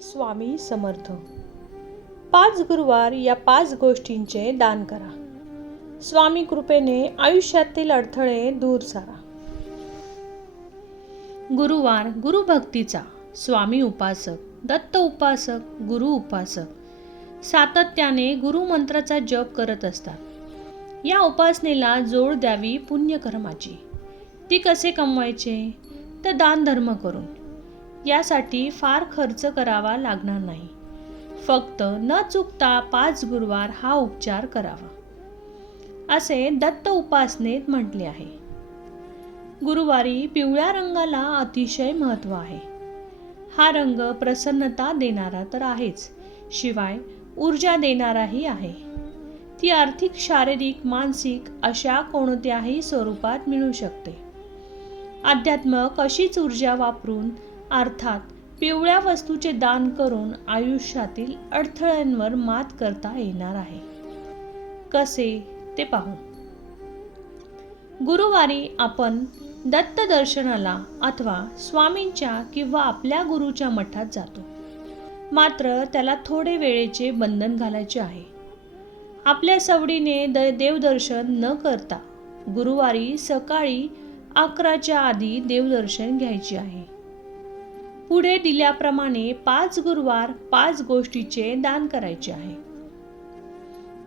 स्वामी समर्थ. पाच गुरुवार या पाच गोष्टींचे दान करा. स्वामी कृपेने आयुष्यातील अडथळे दूर सारा. गुरुवार गुरुभक्तीचा स्वामी उपासक दत्त उपासक गुरु उपासक. सातत्याने गुरुमंत्राचा जप करत असतात. या उपासनेला जोड द्यावी पुण्यकर्माची. ती कसे कमवायचे? तर दान धर्म करून. यासाठी फार खर्च करावा लागणार नाही. फक्त न चुकता पाच गुरुवार हा उपचार करावा असे दत्त उपासनेत म्हटले आहे. गुरुवारी पिवळ्या रंगाला अतिशय महत्त्व आहे. हा रंग प्रसन्नता देणारा तर आहेच शिवाय ऊर्जा देणाराही आहे. ती आर्थिक शारीरिक मानसिक अशा कोणत्याही स्वरूपात मिळू शकते. अध्यात्म अशीच ऊर्जा वापरून अर्थात पिवळ्या वस्तूचे दान करून आयुष्यातील अडथळ्यांवर मात करता येणार आहे. कसे? ते पाहू. गुरुवारी आपण दत्त दर्शनाला अथवा स्वामींच्या किंवा आपल्या गुरुच्या मठात जातो. मात्र त्याला थोडे वेळेचे बंधन घालायचे आहे. आपल्या सवडीने द देवदर्शन न करता गुरुवारी सकाळी अकराच्या आधी देवदर्शन घ्यायचे आहे. पुढे दिल्याप्रमाणे पाच गुरुवार पाच गोष्टीचे दान करायचे आहे.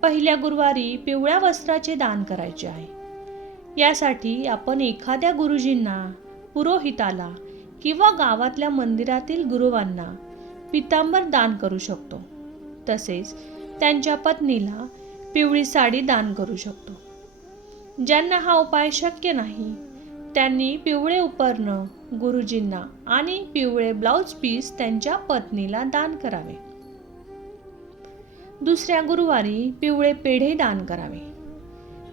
पहिल्या गुरुवारी पिवळ्या वस्त्राचे दान करायचे आहे. यासाठी आपण एखाद्या गुरुजींना पुरोहिताला किंवा गावातल्या मंदिरातील गुरुवांना पितांबर दान करू शकतो. तसेच त्यांच्या पत्नीला पिवळी साडी दान करू शकतो. ज्यांना हा उपाय शक्य नाही त्यांनी पिवळे उपरणं गुरुजींना आणि पिवळे ब्लाउज पीस त्यांच्या पत्नीला दान करावे. दुसऱ्या गुरुवारी पिवळे पेढे दान करावे.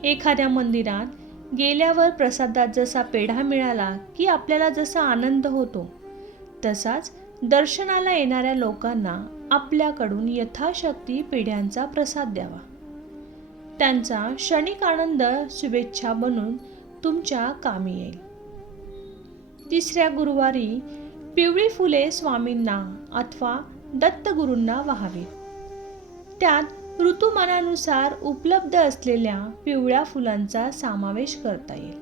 एखाद्या मंदिरात गेल्यावर प्रसादात जसा पेढा मिळाला की आपल्याला जसा आनंद होतो तसाच दर्शनाला येणाऱ्या लोकांना आपल्याकडून यथाशक्ती पेढ्यांचा प्रसाद द्यावा. त्यांचा क्षणिक आनंद शुभेच्छा बनून तुमच्या कामी येईल. तिसऱ्या गुरुवारी पिवळी फुले स्वामींना अथवा दत्तगुरूंना व्हावीत त्यात ऋतुमानानुसार उपलब्ध असलेल्या पिवळ्या फुलांचा समावेश करता येईल.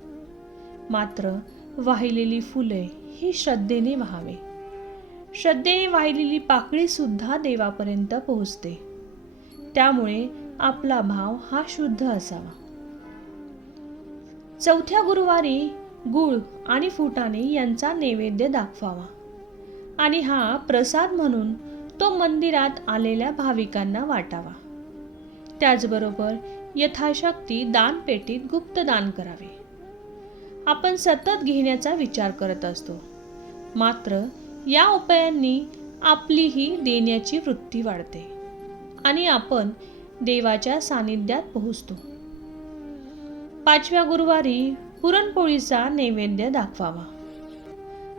मात्र वाहिलेली फुले ही श्रद्धेने व्हावे. श्रद्धेने वाहिलेली पाकळी सुद्धा देवापर्यंत पोहोचते. त्यामुळे आपला भाव हा शुद्ध असावा. चौथ्या गुरुवारी गुळ आणि फुटाणे यांचा नैवेद्य दाखवावा. आणि हा प्रसाद म्हणून तो मंदिरात आलेल्या भाविकांना वाटावा. त्याचबरोबर यथाशक्ती दानपेटीत गुप्त दान करावे. आपण सतत घेण्याचा विचार करत असतो. मात्र या उपायांनी आपलीही देण्याची वृत्ती वाढते आणि आपण देवाच्या सानिध्यात पोहोचतो. पाचव्या गुरुवारी पुरणपोळीचा नैवेद्य दाखवावा.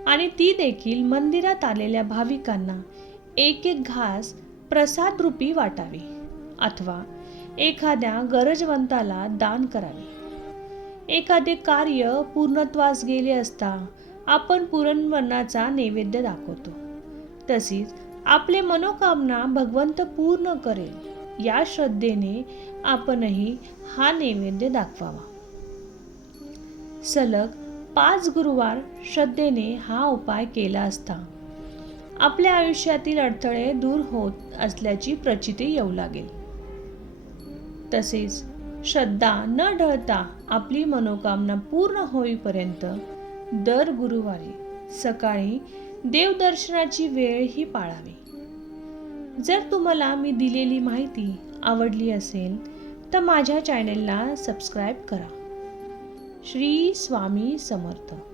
आणि ती देखील मंदिरात आलेल्या भाविकांना एक एक घास प्रसाद रूपी वाटावी अथवा एखाद्या गरजवंताला दान करावे. एखादे कार्य पूर्णत्वास गेले असता आपण पुरणवनाचा नैवेद्य दाखवतो. तसेच आपले मनोकामना भगवंत पूर्ण करेल या श्रद्धेने आपणही हा नैवेद्य दाखवावा. सलग पाच गुरुवार श्रद्धेने हा उपाय केला असता. आपल्या आयुष्यातील अडथळे दूर होत असल्याची प्रचिती येऊ लागेल. तसेच श्रद्धा न ढळता आपली मनोकामना पूर्ण होईपर्यंत दर गुरुवारी सकाळी देवदर्शनाची वेळ ही पाळावी. जर तुम्हाला मी दिलेली माहिती आवडली असेल तर माझ्या चॅनेलला सबस्क्राईब करा. श्री स्वामी समर्थ.